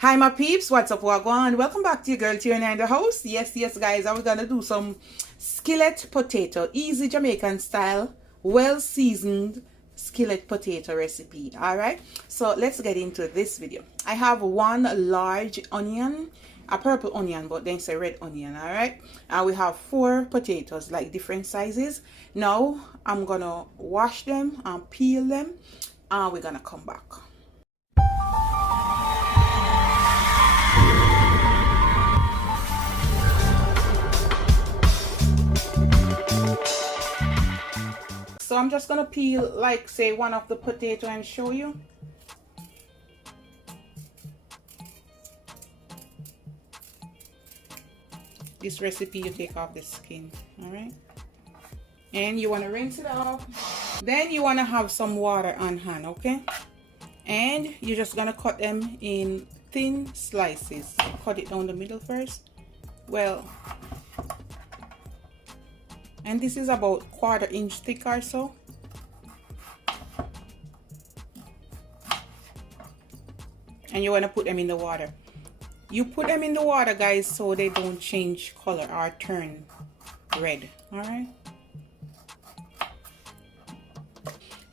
Hi my peeps, what's up, what going on? Welcome back to your girl Tierney in the house. Yes guys, we're gonna do some skillet potato, easy Jamaican style, well seasoned skillet potato recipe. Alright, so let's get into this video. I have one large onion, a purple onion, but then it's a red onion. Alright, and we have 4 potatoes, like different sizes. Now I'm gonna wash them and peel them, and we're gonna come back. So I'm just gonna peel, like, say, one of the potato and show you. This recipe, you take off the skin, all right? And you want to rinse it off. Then you want to have some water on hand, okay? And you're just gonna cut them in thin slices. Cut it down the middle first. Well, and this is about 1/4 inch thick or so. And you want to put them in the water. You put them in the water, guys, so they don't change color or turn red. All right.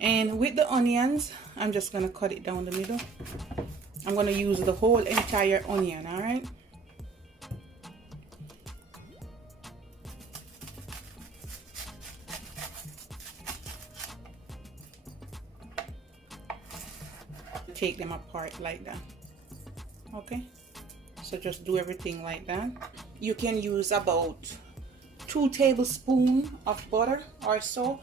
And with the onions, I'm just gonna cut it down the middle. I'm gonna use the whole entire onion. All right. Take them apart like that. Okay, so just do everything like that. You can use about 2 tablespoons of butter or so.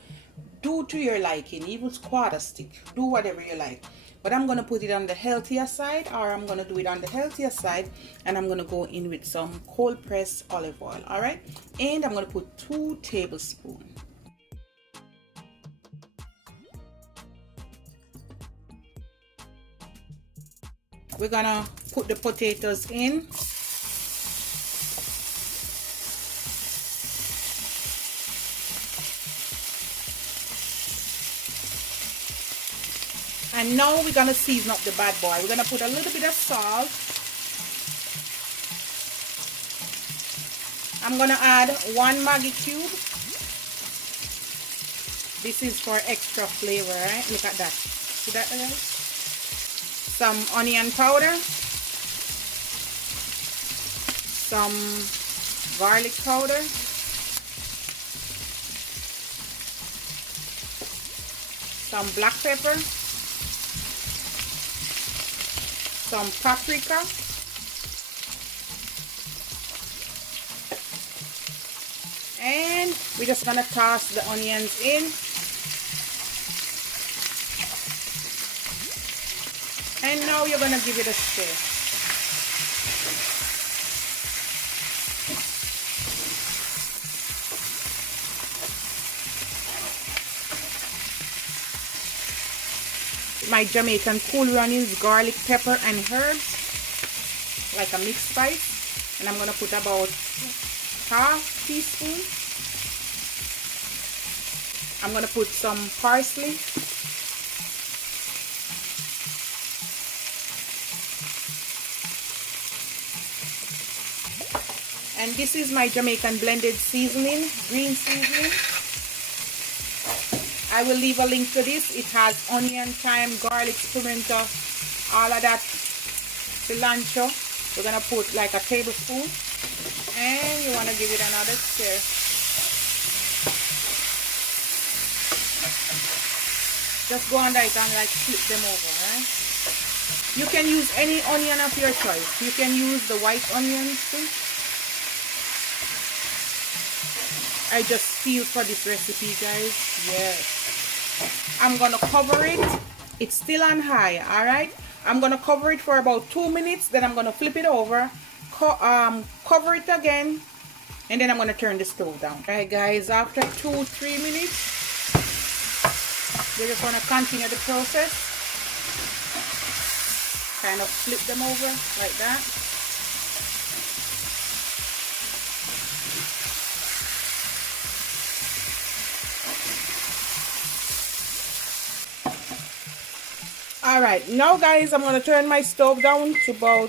Do to your liking, even 1/4 stick, do whatever you like. But I'm gonna put it on the healthier side, or I'm gonna do it on the healthier side, and I'm gonna go in with some cold pressed olive oil. All right, and I'm gonna put 2 tablespoons. We're gonna put the potatoes in. And now we're gonna season up the bad boy. We're gonna put a little bit of salt. I'm gonna add 1 Maggi cube. This is for extra flavor, right? Look at that. See that, guys? Some onion powder, some garlic powder, some black pepper, some paprika, and we're just gonna toss the onions in. And now you're gonna give it a stir. My Jamaican cool runnings, garlic, pepper, and herbs, like a mixed spice. And I'm gonna put about 1/2 teaspoon. I'm gonna put some parsley. And this is my Jamaican blended seasoning, green seasoning. I will leave a link to this. It has onion, thyme, garlic, pimento, all of that, cilantro. We're gonna put like a tablespoon, and you wanna give it another stir. Just go under it and like flip them over, right? You can use any onion of your choice. You can use the white onions too. I just feel for this recipe, guys. Yes. I'm gonna cover it. It's still on high, all right? I'm gonna cover it for about 2 minutes. Then I'm gonna flip it over, cover it again, and then I'm gonna turn the stove down. All right, guys. After 2-3 minutes, we're just gonna continue the process. Kind of flip them over like that. Alright, now guys, I'm going to turn my stove down to about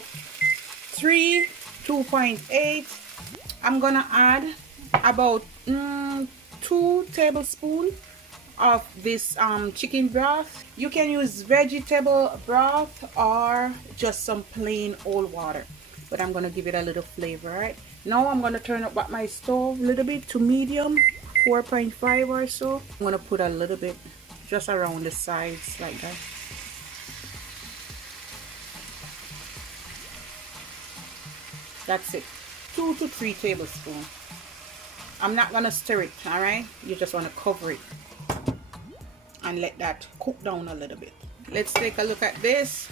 2.8. I'm going to add about 2 tablespoons of this chicken broth. You can use vegetable broth or just some plain old water, but I'm going to give it a little flavor. Right now I'm going to turn up my stove a little bit to medium, 4.5 or so. I'm going to put a little bit just around the sides like that. That's it. 2 to 3 tablespoons. I'm not gonna stir it, alright? You just want to cover it and let that cook down a little bit. Let's take a look at this.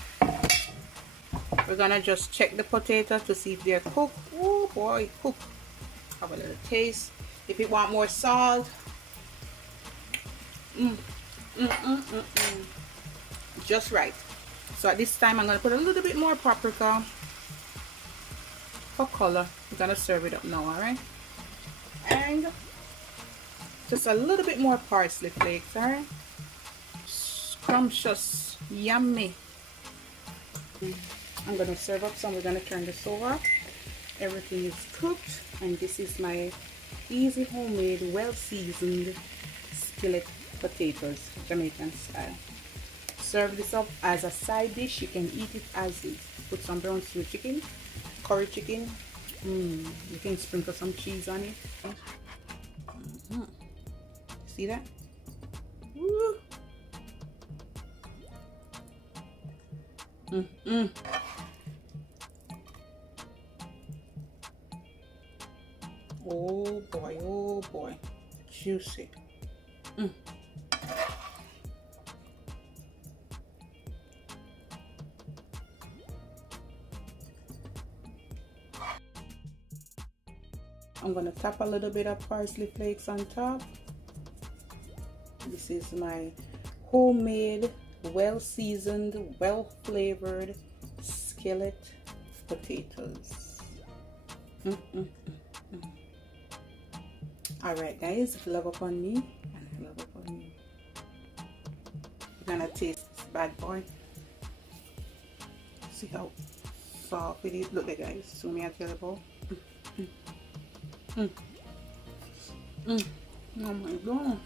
We're gonna just check the potato to see if they're cooked. Oh boy, cook. Have a little taste. If you want more salt, just right. So at this time I'm gonna put a little bit more paprika for color. We're gonna serve it up now, alright? And just a little bit more parsley flakes, alright? Scrumptious, yummy. I'm gonna serve up some. We're gonna turn this over. Everything is cooked, and this is my easy homemade, well seasoned skillet potatoes, Jamaican style. Serve this up as a side dish. You can eat it as is. Put some brown stew chicken, curry chicken. You can sprinkle some cheese on it. See that? Woo. Oh boy, juicy. I'm gonna tap a little bit of parsley flakes on top. This is my homemade, well seasoned, well flavored skillet potatoes. Alright guys, love upon me and love upon you. We're gonna taste this bad boy. See how soft it is. Look there guys, so me I tell you about. Oh my god.